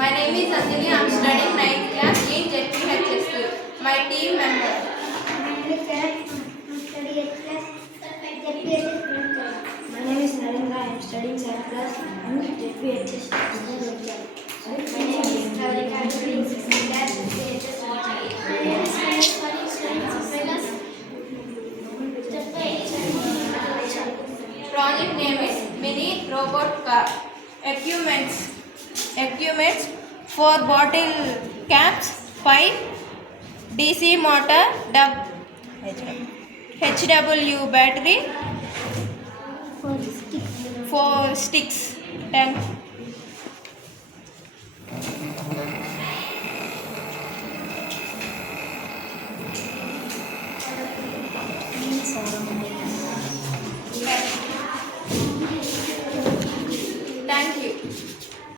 My name is Anjali. I am studying 9th class in ZPHSQ. My team member. My name is Karan. I am studying 8th class. ZPHS. My name is Narendra. I am studying 7th class. I am ZPHS. My name is Kavika. I am studying 6th class. ZPHS. My name is Karan. I am studying 6th class. Project name is Mini Robot Car. Equipments 4 bottle caps, 5 DC motor, HW battery, 4 sticks. 10.